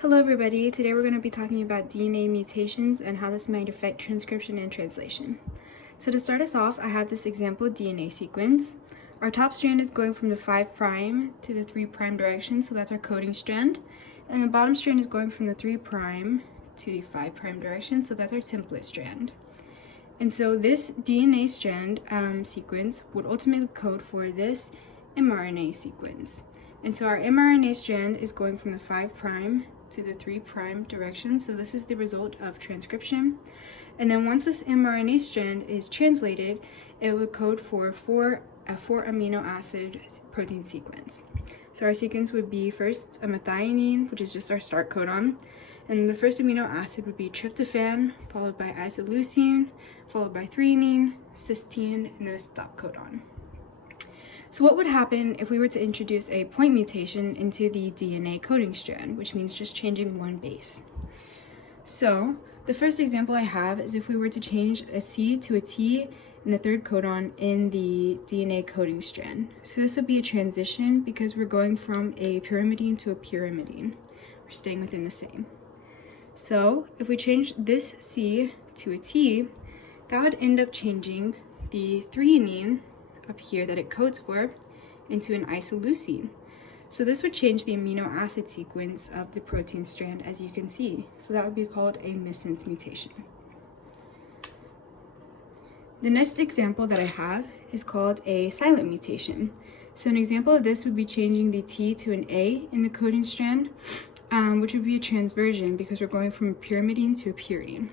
Hello everybody, today we're going to be talking about DNA mutations and how this might affect transcription and translation. So to start us off, I have this example DNA sequence. Our top strand is going from the 5' to the 3' direction, so that's our coding strand. And the bottom strand is going from the 3' to the 5' direction, so that's our template strand. And so this DNA strand sequence would ultimately code for this mRNA sequence. And so our mRNA strand is going from the 5' to the 3' direction, so this is the result of transcription. And then once this mRNA strand is translated, it would code for a 4 amino acid protein sequence. So our sequence would be first a methionine, which is just our start codon, and the first amino acid would be tryptophan, followed by isoleucine, followed by threonine, cysteine, and then a stop codon. So what would happen if we were to introduce a point mutation into the DNA coding strand, which means just changing one base? So the first example I have is if we were to change a C to a T in the third codon in the DNA coding strand. So this would be a transition because we're going from a pyrimidine to a pyrimidine. We're staying within the same. So if we change this C to a T, that would end up changing the threonine up here that it codes for into an isoleucine. So this would change the amino acid sequence of the protein strand, as you can see. So that would be called a missense mutation. The next example that I have is called a silent mutation. So an example of this would be changing the T to an A in the coding strand, which would be a transversion because we're going from a pyrimidine to a purine.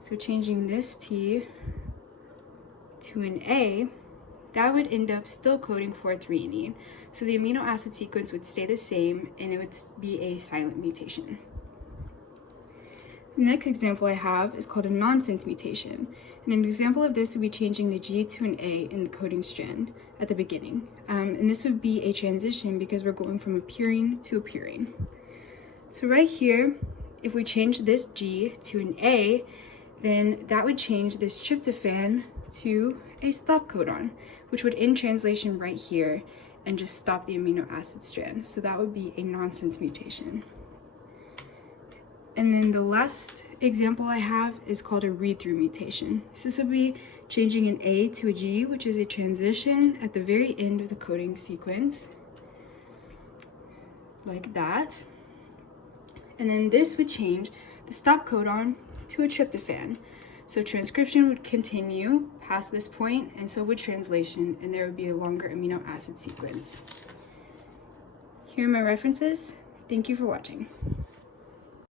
So changing this T to an A, that would end up still coding for threonine. So the amino acid sequence would stay the same and it would be a silent mutation. The next example I have is called a nonsense mutation. And an example of this would be changing the G to an A in the coding strand at the beginning. And this would be a transition because we're going from a purine to a purine. So right here, if we change this G to an A, then that would change this tryptophan to a stop codon, which would end translation right here and just stop the amino acid strand. So that would be a nonsense mutation. And then the last example I have is called a read-through mutation. So this would be changing an A to a G, which is a transition at the very end of the coding sequence, like that. And then this would change the stop codon to a tryptophan. So transcription would continue past this point, and so would translation, and there would be a longer amino acid sequence. Here are my references. Thank you for watching.